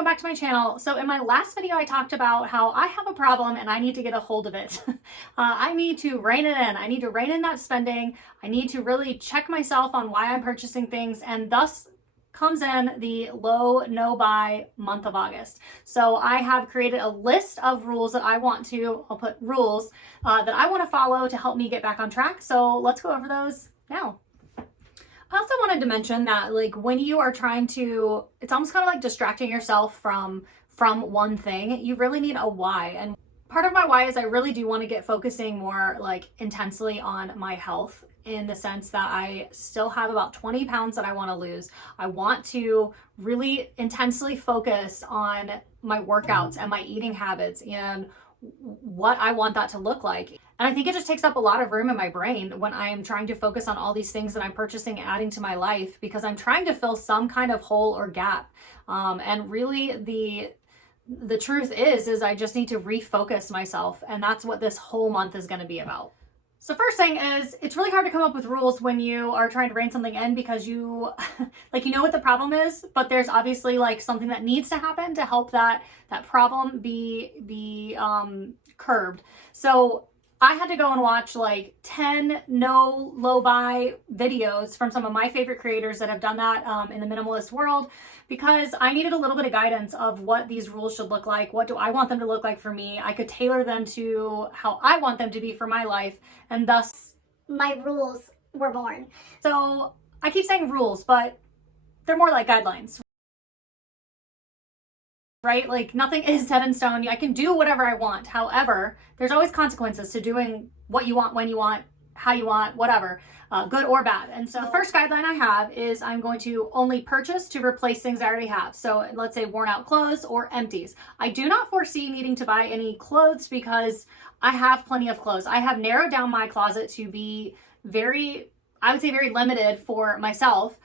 welcome back to my channel. So in my last video, I talked about how I have a problem and I need to get a hold of it. I need to rein it in. I need to rein in that spending. I need to really check myself on why I'm purchasing things, and thus comes in the low no buy month of August. So I have created a list of rules that I want to, I'll put rules that I want to follow to help me get back on track. So let's go over those now. I also wanted to mention that, like, when you are trying to, it's almost kind of like distracting yourself from one thing. You really need a why. And part of my why is I really do want to get focusing more like intensely on my health, in the sense that I still have about 20 pounds that I want to lose. I want to really intensely focus on my workouts and my eating habits and what I want that to look like. And I think it just takes up a lot of room in my brain when I am trying to focus on all these things that I'm purchasing and adding to my life, because I'm trying to fill some kind of hole or gap. And really the truth is I just need to refocus myself. And that's what this whole month is going to be about. So first thing is, it's really hard to come up with rules when you are trying to rein something in, because you know what the problem is, but there's obviously like something that needs to happen to help that problem be curbed. So I had to go and watch like 10 low buy videos from some of my favorite creators that have done that in the minimalist world, because I needed a little bit of guidance of what these rules should look like. What do I want them to look like for me? I could tailor them to how I want them to be for my life, and thus my rules were born. So I keep saying rules, but they're more like guidelines, right? Like, nothing is set in stone. I can do whatever I want. However, there's always consequences to doing what you want, when you want, how you want, whatever, good or bad. And so the first guideline I have is I'm going to only purchase to replace things I already have. So let's say worn out clothes or empties. I do not foresee needing to buy any clothes because I have plenty of clothes. I have narrowed down my closet to be very limited for myself.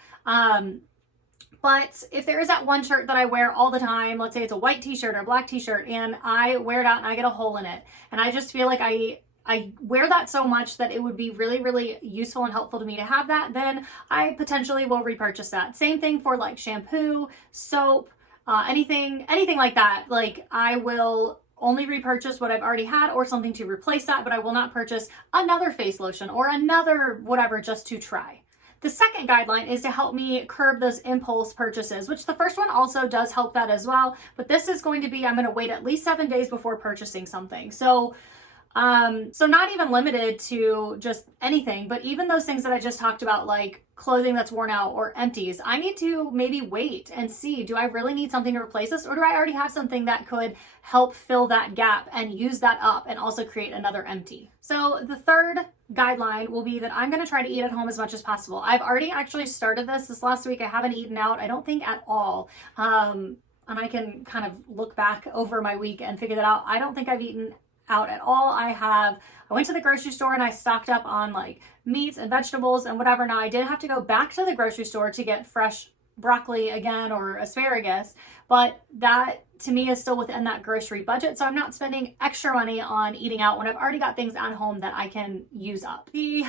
But if there is that one shirt that I wear all the time, let's say it's a white t-shirt or a black t-shirt, and I wear it out and I get a hole in it, and I just feel like I wear that so much that it would be really, really useful and helpful to me to have that, then I potentially will repurchase that. Same thing for like shampoo, soap, anything like that. Like, I will only repurchase what I've already had or something to replace that, but I will not purchase another face lotion or another whatever just to try. The second guideline is to help me curb those impulse purchases, which the first one also does help that as well. But this is going to be, I'm going to wait at least 7 days before purchasing something. So not even limited to just anything, but even those things that I just talked about, like clothing that's worn out or empties, I need to maybe wait and see, do I really need something to replace this, or do I already have something that could help fill that gap and use that up and also create another empty? So the third guideline will be that I'm going to try to eat at home as much as possible. I've already actually started this last week. I haven't eaten out, I don't think, at all. And I can kind of look back over my week and figure that out. I don't think I've eaten out at all. I went to the grocery store and I stocked up on like meats and vegetables and whatever. Now, I did have to go back to the grocery store to get fresh broccoli again or asparagus, but that to me is still within that grocery budget. So I'm not spending extra money on eating out when I've already got things at home that I can use up. The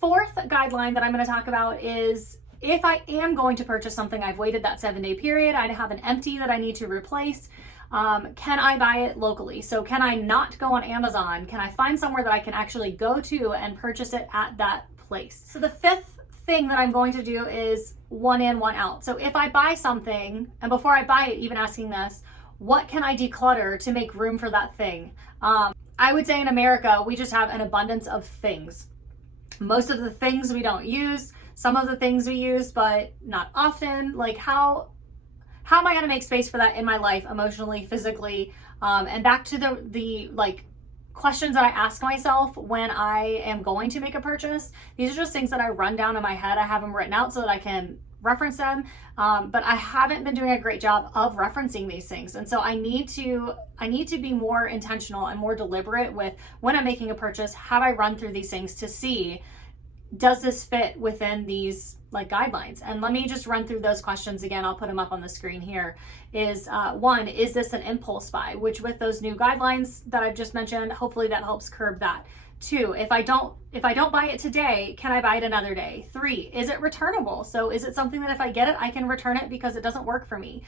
fourth guideline that I'm going to talk about is, if I am going to purchase something, I've waited that 7-day period, I have an empty that I need to replace. Can I buy it locally? So can I not go on Amazon? Can I find somewhere that I can actually go to and purchase it at that place? So the fifth thing that I'm going to do is one in, one out. So if I buy something, and before I buy it, even asking this, what can I declutter to make room for that thing? I would say in America, we just have an abundance of things. Most of the things we don't use, some of the things we use, but not often. Like, how am I going to make space for that in my life, emotionally, physically? And back to the like questions that I ask myself when I am going to make a purchase. These are just things that I run down in my head. I have them written out so that I can reference them. But I haven't been doing a great job of referencing these things. And so I need to be more intentional and more deliberate with when I'm making a purchase. Have I run through these things to see, does this fit within these like guidelines? And let me just run through those questions again. I'll put them up on the screen here. Is one, is this an impulse buy? Which, with those new guidelines that I've just mentioned, hopefully that helps curb that. 2, if I don't buy it today, can I buy it another day? 3, is it returnable? So is it something that if I get it, I can return it because it doesn't work for me?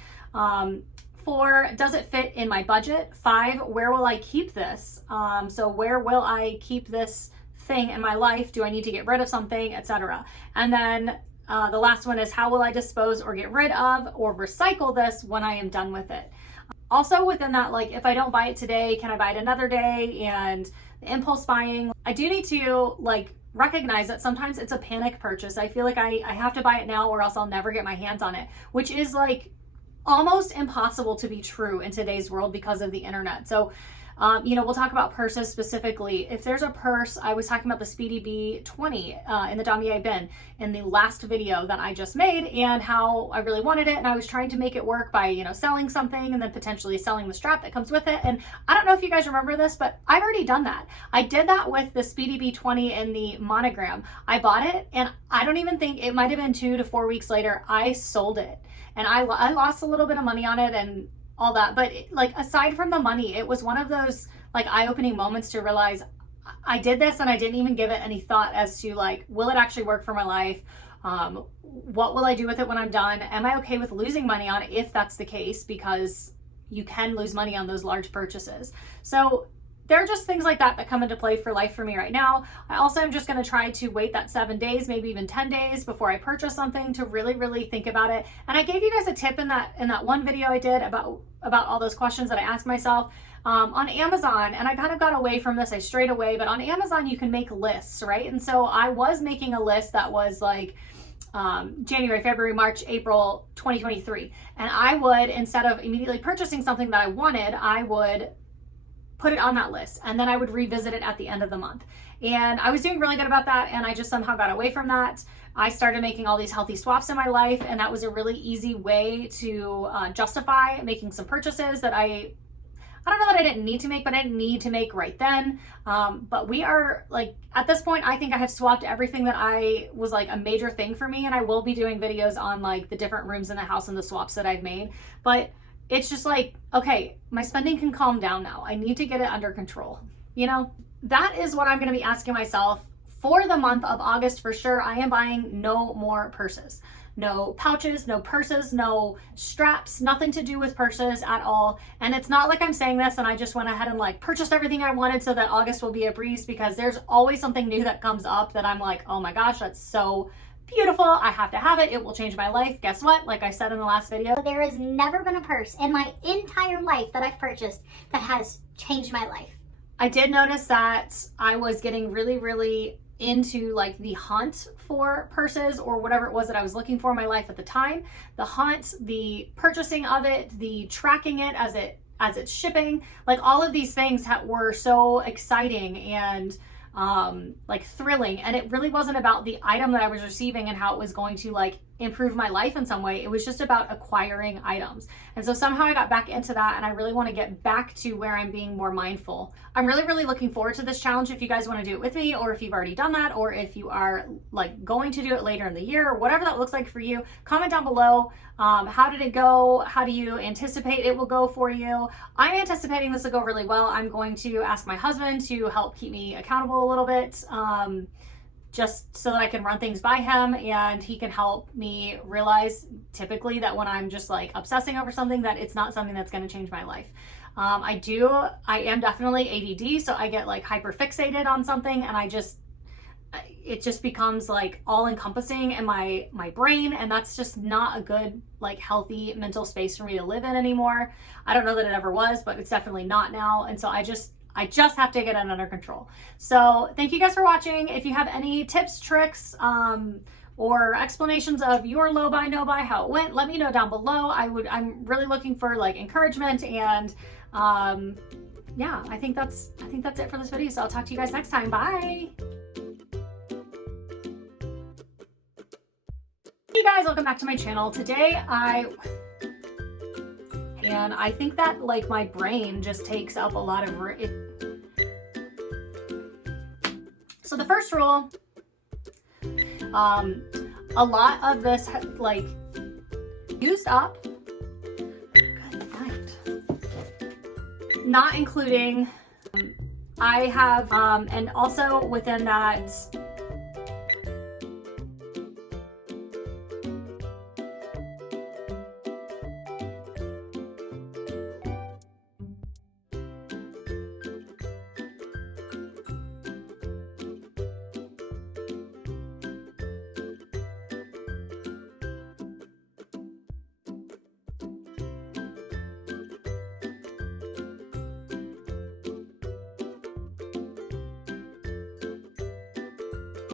4, does it fit in my budget? 5, where will I keep this? So where will I keep this thing in my life? Do I need to get rid of something, etc.? And then the last one is, how will I dispose or get rid of or recycle this when I am done with it? Also within that, like, if I don't buy it today, can I buy it another day? And the impulse buying, I do need to like recognize that sometimes it's a panic purchase. I feel like I have to buy it now or else I'll never get my hands on it, which is like almost impossible to be true in today's world because of the internet. So you know, we'll talk about purses specifically. If there's a purse, I was talking about the Speedy Bee 20 in the Damier bin in the last video that I just made, and how I really wanted it, and I was trying to make it work by, you know, selling something and then potentially selling the strap that comes with it. And I don't know if you guys remember this, but I've already done that. I did that with the Speedy Bee 20 in the monogram. I bought it, and I don't even think, it might have been 2 to 4 weeks later, I sold it. And I lost a little bit of money on it and all that, but like, aside from the money, it was one of those like eye-opening moments to realize I did this and I didn't even give it any thought as to like, will it actually work for my life? What will I do with it when I'm done? Am I okay with losing money on it if that's the case? Because you can lose money on those large purchases. So there are just things like that that come into play for life for me right now. I also am just going to try to wait that 7 days, maybe even 10 days before I purchase something, to really think about it. And I gave you guys a tip in that one video I did about all those questions that I asked myself on Amazon. And I kind of got away from this, I strayed away, but on Amazon you can make lists, right? And so I was making a list that was like January, February, March, April 2023. And I would, instead of immediately purchasing something that I wanted, I would put it on that list, and then I would revisit it at the end of the month. And I was doing really good about that, and I just somehow got away from that. I started making all these healthy swaps in my life, and that was a really easy way to justify making some purchases that I don't know that I didn't need to make, but I didn't need to make right then. But we are like, at this point, I think I have swapped everything that I was like a major thing for me, and I will be doing videos on like the different rooms in the house and the swaps that I've made. But it's just like, okay, my spending can calm down now. I need to get it under control. You know, that is what I'm going to be asking myself for the month of August for sure. I am buying no more purses. No pouches, no purses, no straps, nothing to do with purses at all. And it's not like I'm saying this and I just went ahead and like purchased everything I wanted so that August will be a breeze, because there's always something new that comes up that I'm like, oh my gosh, that's so beautiful. I have to have it. It will change my life. Guess what? Like I said in the last video, there has never been a purse in my entire life that I've purchased that has changed my life. I did notice that I was getting really into like the hunt for purses or whatever it was that I was looking for in my life at the time. The hunt, the purchasing of it, the tracking it as it's shipping, like all of these things were so exciting and like thrilling. And it really wasn't about the item that I was receiving and how it was going to like improve my life in some way. It was just about acquiring items. And so somehow I got back into that, and I really want to get back to where I'm being more mindful. I'm really looking forward to this challenge. If you guys want to do it with me, or if you've already done that, or if you are like going to do it later in the year, or whatever that looks like for you, comment down below. How did it go? How do you anticipate it will go for you? I'm anticipating this will go really well. I'm going to ask my husband to help keep me accountable a little bit, just so that I can run things by him, and he can help me realize typically that when I'm just like obsessing over something, that it's not something that's going to change my life. I am definitely ADD, so I get like hyper fixated on something, and it just becomes like all encompassing in my brain, and that's just not a good, like, healthy mental space for me to live in anymore. I don't know that it ever was, but it's definitely not now. And so I just have to get it under control. So thank you guys for watching. If you have any tips, tricks, or explanations of your low buy, no buy, how it went, let me know down below. I'm really looking for like encouragement, and yeah, I think that's it for this video. So I'll talk to you guys next time. Bye. Hey guys, welcome back to my channel. Today I think that like my brain just takes up a lot of it. So the first rule, a lot of this like used up. Good night. Not including, I have, and also within that,